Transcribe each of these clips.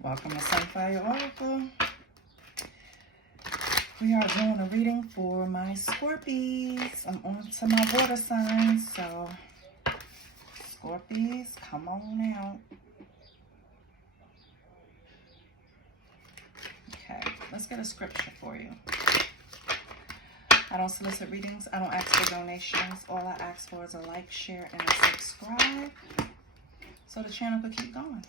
Welcome to Sunfire Oracle. We are doing a reading for my Scorpies. I'm on to my water signs, so Scorpies, come on out. Okay, let's get a scripture for you. I don't solicit readings. I don't ask for donations. All I ask for is a like, share, and a subscribe so the channel could keep going.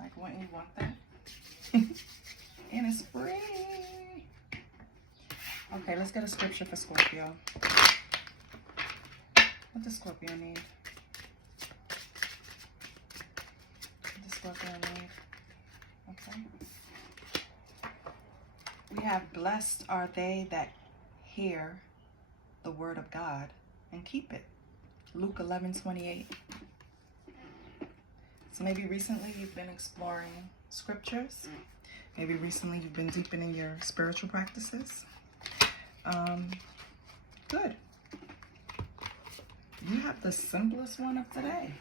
Like, wouldn't you want that? And it's free. Okay, let's get a scripture for Scorpio. What does Scorpio need? What does Scorpio need? Okay. We have blessed are they that hear the word of God and keep it. Luke 11:28. So maybe recently you've been exploring scriptures. Maybe recently you've been deepening your spiritual practices. Good. You have the simplest one of today.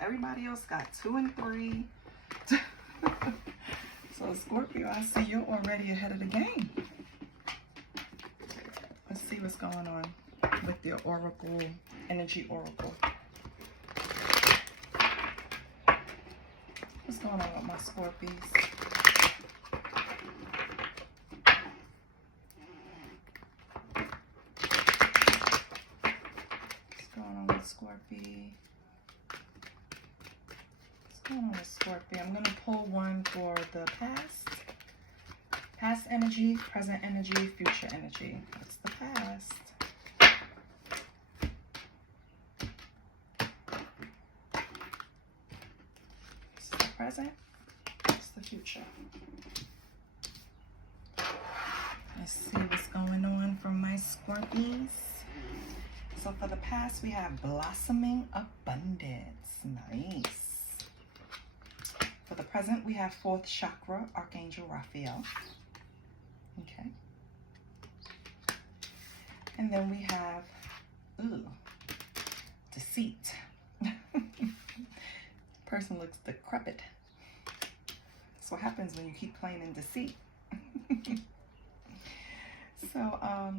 Everybody else got 2 and 3. So Scorpio, I see you're already ahead of the game. Let's see what's going on with your oracle, energy oracle. What's going on with my Scorpies? What's going on with Scorpio? What's going on with Scorpio? I'm going to pull one for the past. Past energy, present energy, future energy. What's the past? What's the present? What's the future? Let's see what's going on from my Scorpies. So for the past, we have blossoming abundance. Nice. For the present, we have 4th chakra, Archangel Raphael. Okay. And then we have, deceit. Person looks decrepit. That's what happens when you keep playing in deceit. So, I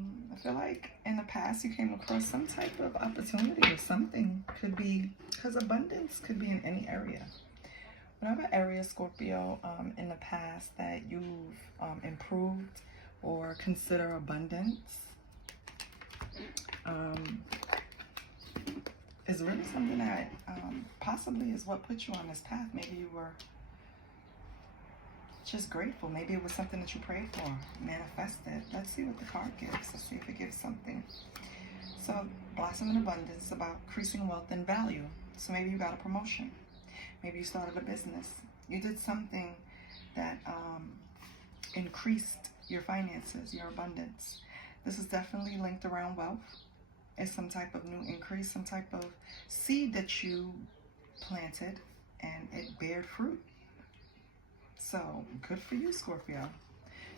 feel like in the past you came across some type of opportunity or something. Could be, because abundance could be in any area. Whatever area, Scorpio, in the past that you've improved or consider abundance is really something that possibly is what put you on this path. Maybe you were just grateful. Maybe it was something that you prayed for, manifested. Let's see what the card gives. Let's see if it gives something. So, blossom in abundance, about increasing wealth and value. So maybe you got a promotion. Maybe you started a business. You did something that increased your finances, your abundance. This is definitely linked around wealth. It's some type of new increase, some type of seed that you planted and it bared fruit. So good for you, Scorpio.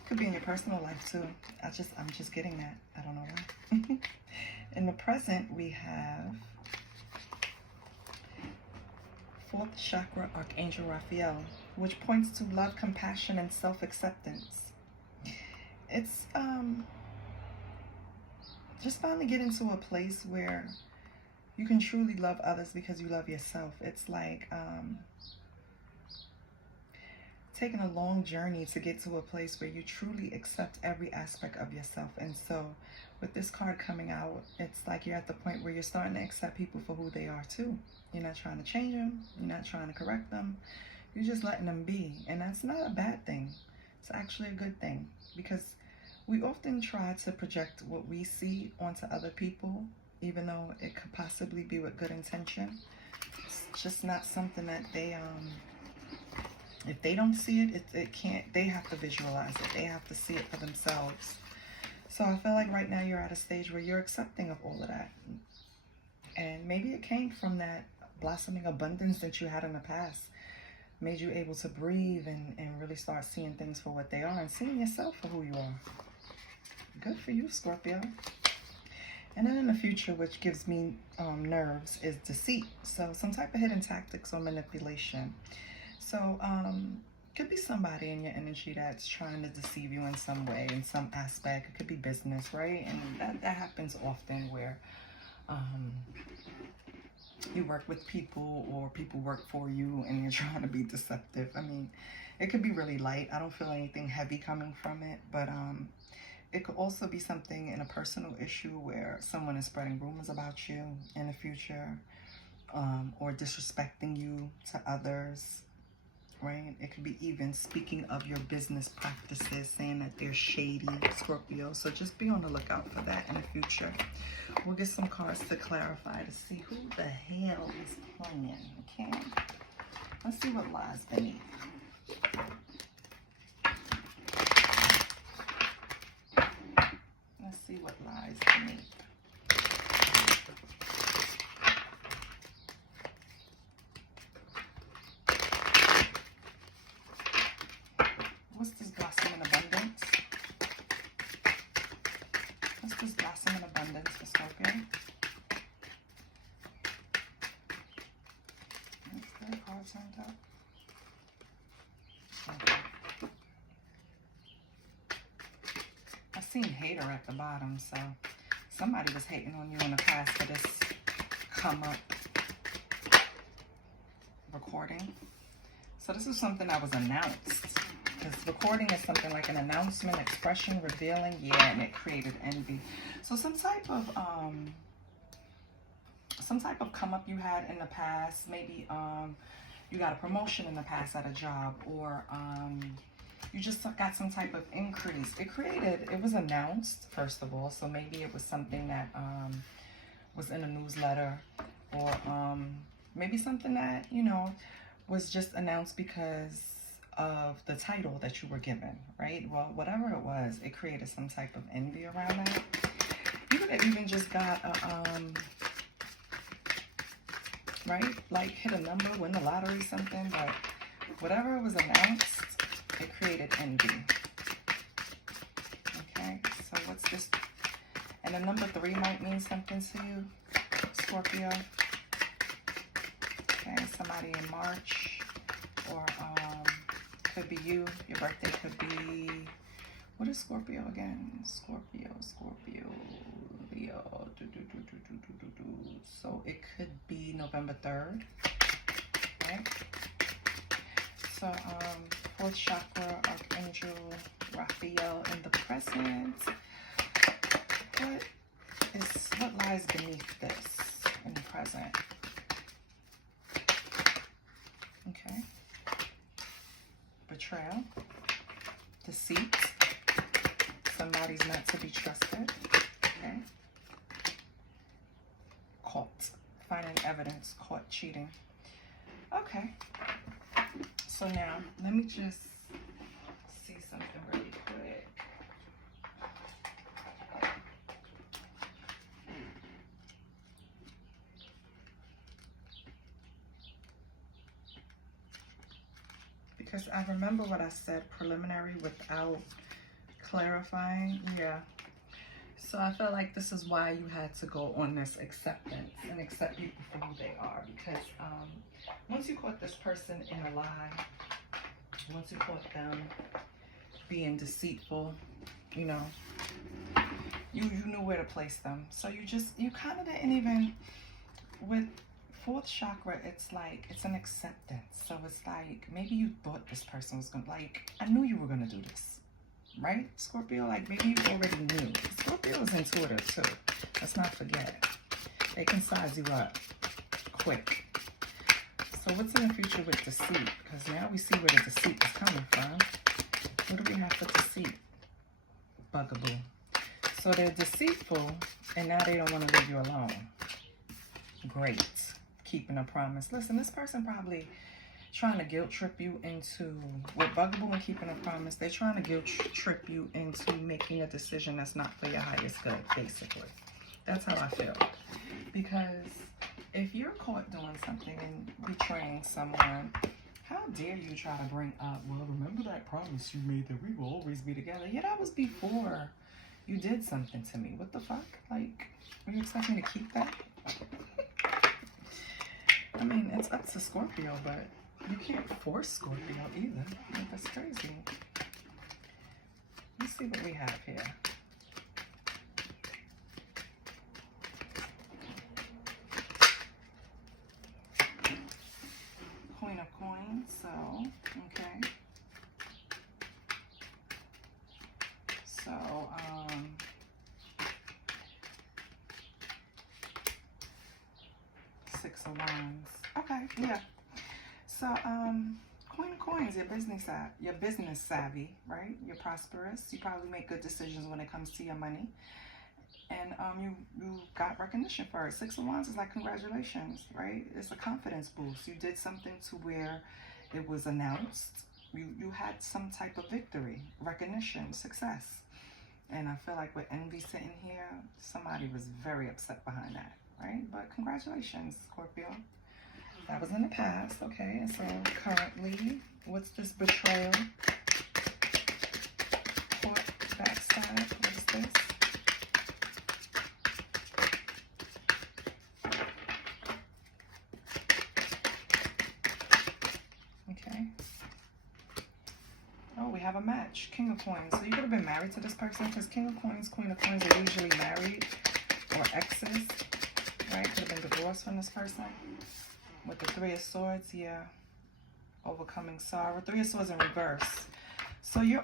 Could be in your personal life too. I'm just getting that. I don't know why. In the present, we have 4th chakra, Archangel Raphael, which points to love, compassion, and self-acceptance. It's just finally getting to a place where you can truly love others because you love yourself. It's like taking a long journey to get to a place where you truly accept every aspect of yourself. And so with this card coming out, it's like you're at the point where you're starting to accept people for who they are too. You're not trying to change them. You're not trying to correct them. You're just letting them be. And that's not a bad thing. It's actually a good thing, because we often try to project what we see onto other people, even though it could possibly be with good intention. It's just not something that they, if they don't see it, it can't, they have to visualize it. They have to see it for themselves. So I feel like right now you're at a stage where you're accepting of all of that. And maybe it came from that blossoming abundance that you had in the past. Made you able to breathe and really start seeing things for what they are and seeing yourself for who you are. Good for you, Scorpio. And then in the future, which gives me nerves, is deceit. So some type of hidden tactics or manipulation. So Could be somebody in your energy that's trying to deceive you in some way, in some aspect. It could be business, right? And that happens often where you work with people or people work for you and you're trying to be deceptive. I mean, it could be really light. I don't feel anything heavy coming from it, but it could also be something in a personal issue where someone is spreading rumors about you in the future, or disrespecting you to others, right? It could be even speaking of your business practices, saying that they're shady, Scorpio. So just be on the lookout for that in the future. We'll get some cards to clarify to see who the hell is playing, okay? Let's see what lies beneath. Let's see what lies beneath. What's this blossom in abundance? What's this blossom in abundance for Scorpio? That's the card turned up. Okay. I seen hater at the bottom, so somebody was hating on you in the past for this come up recording. So this is something that was announced. This recording is something like an announcement, expression, revealing, yeah, and it created envy. So some type of come up you had in the past. Maybe you got a promotion in the past at a job, or you just got some type of increase. It was announced, first of all, so maybe it was something that was in a newsletter, or maybe something that, you know, was just announced because of the title that you were given, right? Well, whatever it was, it created some type of envy around that. You could have even just got a, right? Like hit a number, win the lottery, something, but whatever was announced, it created envy. Okay, so what's this? And the number 3 might mean something to you, Scorpio. Okay, somebody in March, or could be you. Your birthday could be, what is Scorpio again? Scorpio, Leo. So it could be November 3rd, right? So 4th chakra, Archangel Raphael in the present. What lies beneath this in the present? Okay. Betrayal, deceit, somebody's not to be trusted, okay? Caught, finding evidence, caught cheating. Okay, so now let me just see something really quick. Because I remember what I said preliminary without clarifying. Yeah. So I felt like this is why you had to go on this acceptance and accept people for who they are. Because once you caught this person in a lie, once you caught them being deceitful, you know, you knew where to place them. So you kind of didn't even, with 4th chakra, it's like, it's an acceptance. So it's like, maybe you thought this person was gonna, like, I knew you were gonna do this, right, Scorpio? Like, maybe you already knew. Scorpio is intuitive too. Let's not forget. They can size you up quick. So what's in the future with deceit? Because now we see where the deceit is coming from. What do we have for deceit? Bugaboo. So they're deceitful, and now they don't want to leave you alone. Great. Keeping a promise. Listen, this person probably trying to guilt trip you into, with bugaboo and keeping a promise, they're trying to guilt trip you into making a decision that's not for your highest good, basically. That's how I feel. Because if you're caught doing something and betraying someone, how dare you try to bring up, well, remember that promise you made that we will always be together? Yeah, that was before you did something to me. What the fuck? Like, are you expecting me to keep that? I mean, it's up to Scorpio, but You can't force Scorpio either. Like, that's crazy. Let's see what we have here. Queen of Coins, so, okay. So, Six of Wands. Okay, yeah. So, Queen of Coins, you're business savvy, right? You're prosperous. You probably make good decisions when it comes to your money. And you got recognition for it. Six of Wands is like, congratulations, right? It's a confidence boost. You did something to where it was announced. You had some type of victory, recognition, success. And I feel like with envy sitting here, somebody was very upset behind that, right? But congratulations, Scorpio. That was in the past, okay? And so currently, what's this? Betrayal, court, backstab, what is this? Okay. Oh, we have a match. King of Coins. So you could have been married to this person, because King of Coins, Queen of Coins are usually married or exes, right? Could have been divorced from this person. With the Three of Swords, yeah. Overcoming sorrow. Three of Swords in reverse. So you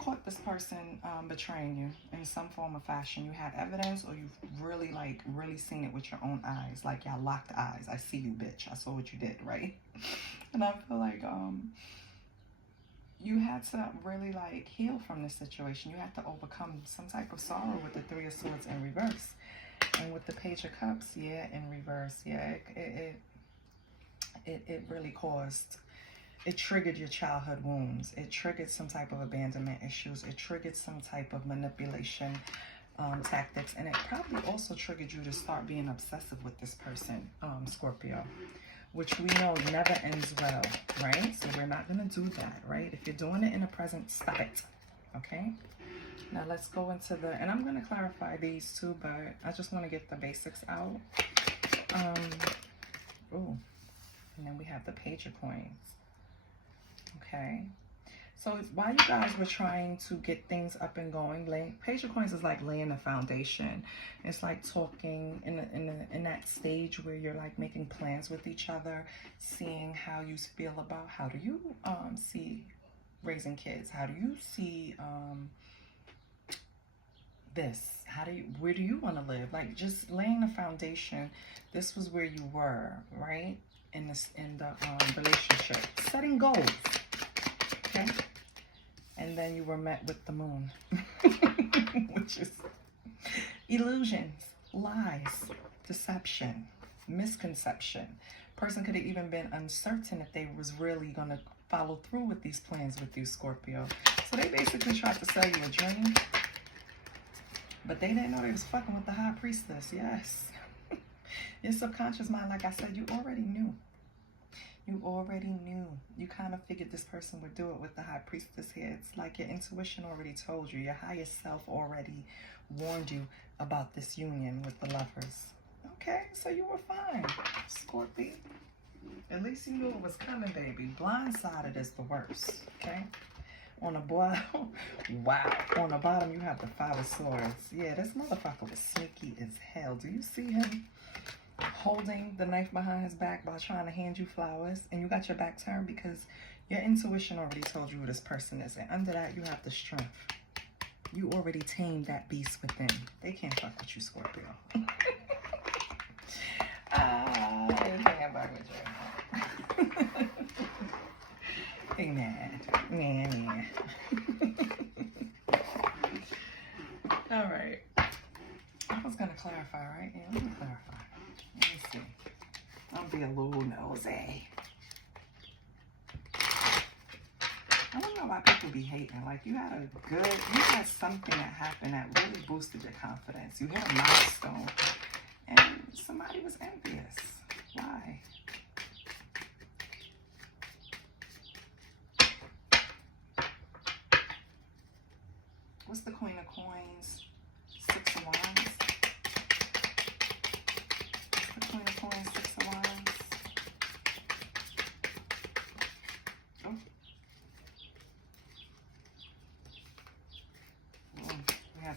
caught this person betraying you in some form or fashion. You had evidence, or you've really seen it with your own eyes. Like, y'all locked eyes. I see you, bitch. I saw what you did, right? And I feel like you had to really like heal from this situation. You had to overcome some type of sorrow with the Three of Swords in reverse. And with the Page of Cups, yeah, in reverse, yeah, it really it triggered your childhood wounds. It triggered some type of abandonment issues. It triggered some type of manipulation tactics. And it probably also triggered you to start being obsessive with this person, Scorpio, which we know never ends well, right? So we're not going to do that, right? If you're doing it in the present, stop it, okay? Now let's go into and I'm going to clarify these too, but I just want to get the basics out. And then we have the Page of Coins. Okay. So while you guys were trying to get things up and going, Page of Coins is like laying the foundation. It's like talking in that stage where you're like making plans with each other, seeing how you feel about how do you see raising kids? How do you see this? Where do you want to live? Like, just laying the foundation. This was where you were, right? In the relationship, setting goals, okay? And then you were met with the moon, which is illusions, lies, deception, misconception. Person could have even been uncertain if they was really going to follow through with these plans with you, Scorpio. So they basically tried to sell you a dream, but they didn't know they was fucking with the High Priestess. Yes. Your subconscious mind, like I said, you already knew. You already knew. You kind of figured this person would do it with the High Priestess here. It's like your intuition already told you. Your higher self already warned you about this union with the Lovers. Okay, so you were fine, Scorpio. At least you knew it was coming, baby. Blindsided is the worst, okay? On the bottom, wow. On the bottom, you have the Five of Swords. Yeah, this motherfucker was sneaky as hell. Do you see him holding the knife behind his back while trying to hand you flowers? And you got your back turned because your intuition already told you who this person is. And under that, you have the strength. You already tamed that beast within. They can't fuck with you, Scorpio. They can't fuck with you. They mad. Yeah. All right. I was going to clarify, right? Yeah, let me clarify. Let me see. I'll be a little nosy. I don't know why people be hating. Like, you had something that happened that really boosted your confidence. You hit a milestone, and somebody was envious. Why? What's the Queen of Coins? Six of Wands. What's the Queen of Coins? Six of Wands.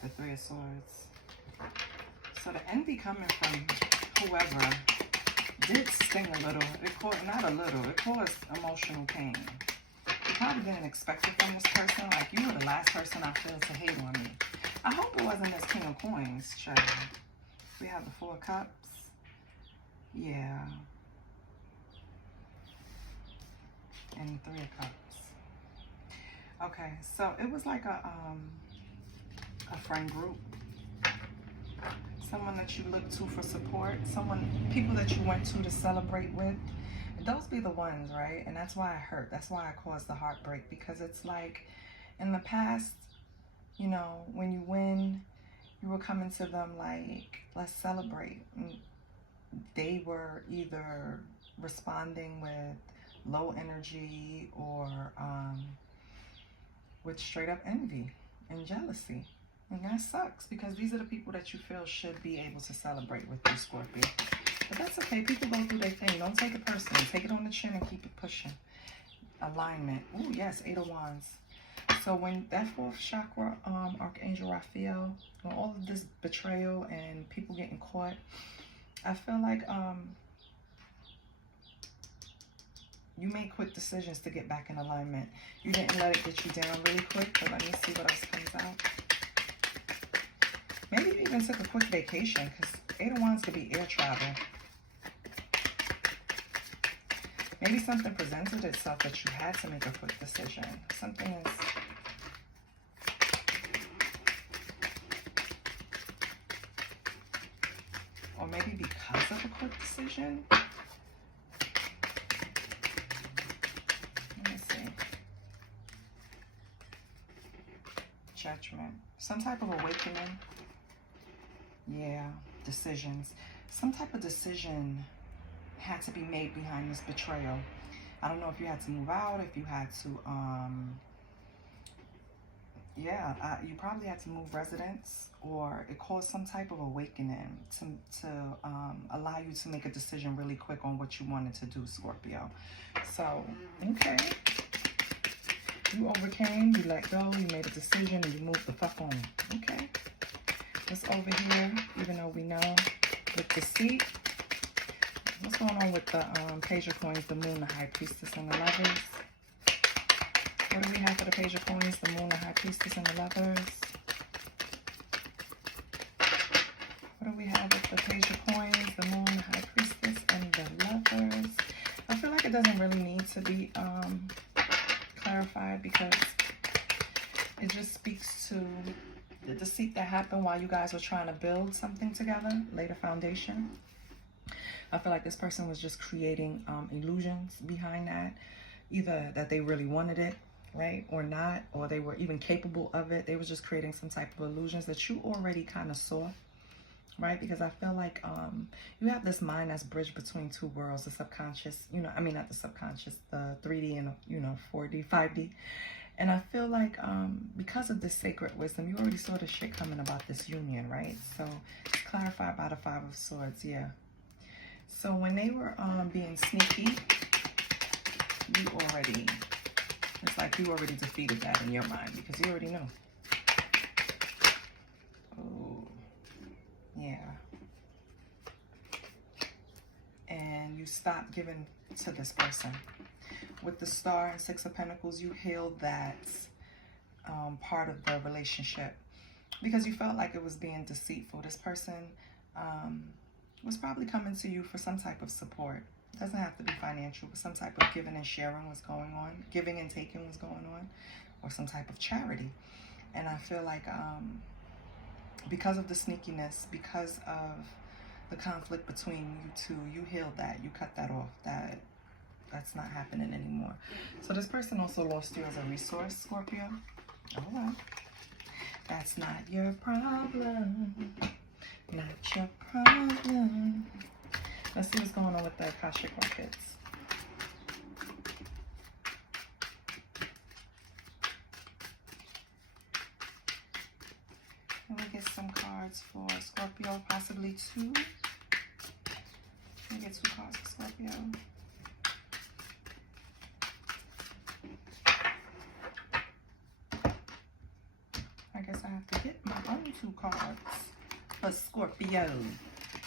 got the Three of Swords. So the envy coming from whoever did sting a little. It caused, not a little, it caused emotional pain. You probably didn't expect it from this person. Like, you were the last person I feel to hate on me. I hope it wasn't this King of Coins, child. We have the Four of Cups. Yeah. And the Three of Cups. Okay, so it was like a friend group. Someone that you look to for support. People that you went to celebrate with. Those be the ones, right? And that's why I hurt. That's why I caused the heartbreak. Because it's like, in the past, you know, when you win, you were coming to them like, let's celebrate. And they were either responding with low energy or with straight up envy and jealousy. And that sucks, because these are the people that you feel should be able to celebrate with you, Scorpio. But that's okay. People go through their thing. Don't take it personally. Take it on the chin and keep it pushing. Alignment. Oh, yes. Eight of Wands. So when that fourth chakra, Archangel Raphael, when all of this betrayal and people getting caught, I feel like you made quick decisions to get back in alignment. You didn't let it get you down really quick. But let me see what else comes out. Maybe you even took a quick vacation, because Eight of Wands could be air travel. Maybe something presented itself that you had to make a quick decision. Something is... Or maybe because of a quick decision. Let me see. Judgment. Some type of awakening. Yeah, decisions. Some type of decision had to be made behind this betrayal. I don't know if you had to move out, if you had to, you probably had to move residence, or it caused some type of awakening to allow you to make a decision really quick on what you wanted to do, Scorpio. So, okay. You overcame, you let go, you made a decision, and you moved the fuck on. Okay. This over here, even though we know with deceit. What's going on with the Page of Coins, the Moon, the High Priestess, and the Lovers? What do we have for the Page of Coins, the Moon, the High Priestess, and the Lovers? What do we have with the Page of Coins, the Moon, the High Priestess, and the Lovers? I feel like it doesn't really need to be clarified, because it just speaks to the deceit that happened while you guys were trying to build something together, lay the foundation. I feel like this person was just creating illusions behind that. Either that they really wanted it, right, or not, or they were even capable of it. They was just creating some type of illusions that you already kind of saw, right? Because I feel like you have this mind that's bridged between two worlds, the subconscious, you know, I mean, not the subconscious, the 3D and, you know, 4D, 5D. And I feel like because of this sacred wisdom, you already saw the shit coming about this union, right? So it's clarified by the Five of Swords, yeah. So when they were being sneaky, it's like you already defeated that in your mind, because you already know. Oh, yeah. And you stopped giving to this person. With the Star and Six of Pentacles, you healed that part of the relationship, because you felt like it was being deceitful. This person was probably coming to you for some type of support. It doesn't have to be financial, but some type of giving and sharing was going on. Giving and taking was going on, or some type of charity. And I feel like because of the sneakiness, because of the conflict between you two, you healed that. You cut that off. That's not happening anymore. So this person also lost you as a resource, Scorpio. All right. That's not your problem. Not your problem. Let's see what's going on with the Akashic Records. Let me get some cards for Scorpio, possibly two. Let me get two cards for Scorpio. I guess I have to get my own 2 cards for Scorpio.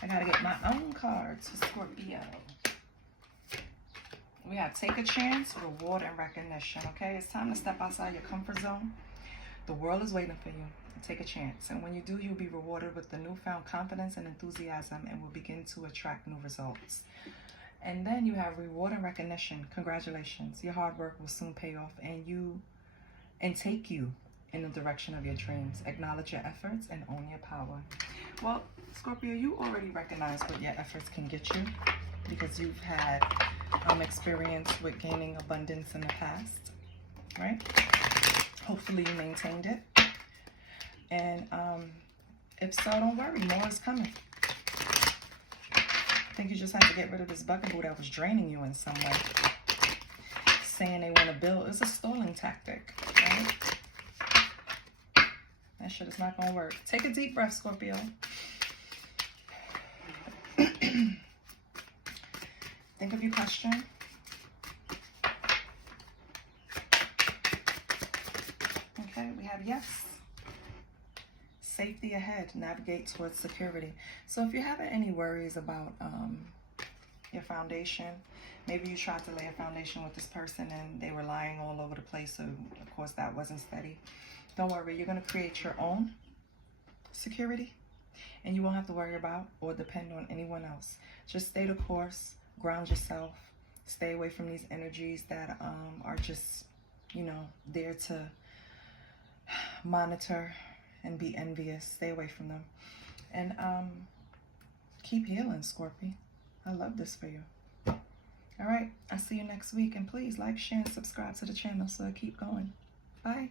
I gotta get my own cards for Scorpio. We have take a chance, reward, and recognition. Okay, it's time to step outside your comfort zone. The world is waiting for you. Take a chance, and when you do, you'll be rewarded with the newfound confidence and enthusiasm, and will begin to attract new results. And then you have reward and recognition. Congratulations, your hard work will soon pay off, and take you in the direction of your dreams. Acknowledge your efforts and own your power. Well, Scorpio, you already recognize what your efforts can get you, because you've had experience with gaining abundance in the past, right? Hopefully you maintained it. And if so, don't worry, more is coming. I think you just have to get rid of this bugaboo that was draining you in some way. Saying they want to build is a stalling tactic, right? That shit is not going to work. Take a deep breath, Scorpio. Think of your question. Okay, we have yes. Safety ahead. Navigate towards security. So if you're having any worries about your foundation, maybe you tried to lay a foundation with this person and they were lying all over the place, so of course that wasn't steady. Don't worry, you're going to create your own security, and you won't have to worry about or depend on anyone else. Just stay the course. Ground yourself. Stay away from these energies that are just, you know, there to monitor and be envious. Stay away from them. And keep healing, Scorpio. I love this for you. All right. I'll see you next week. And please like, share, and subscribe to the channel so I keep going. Bye.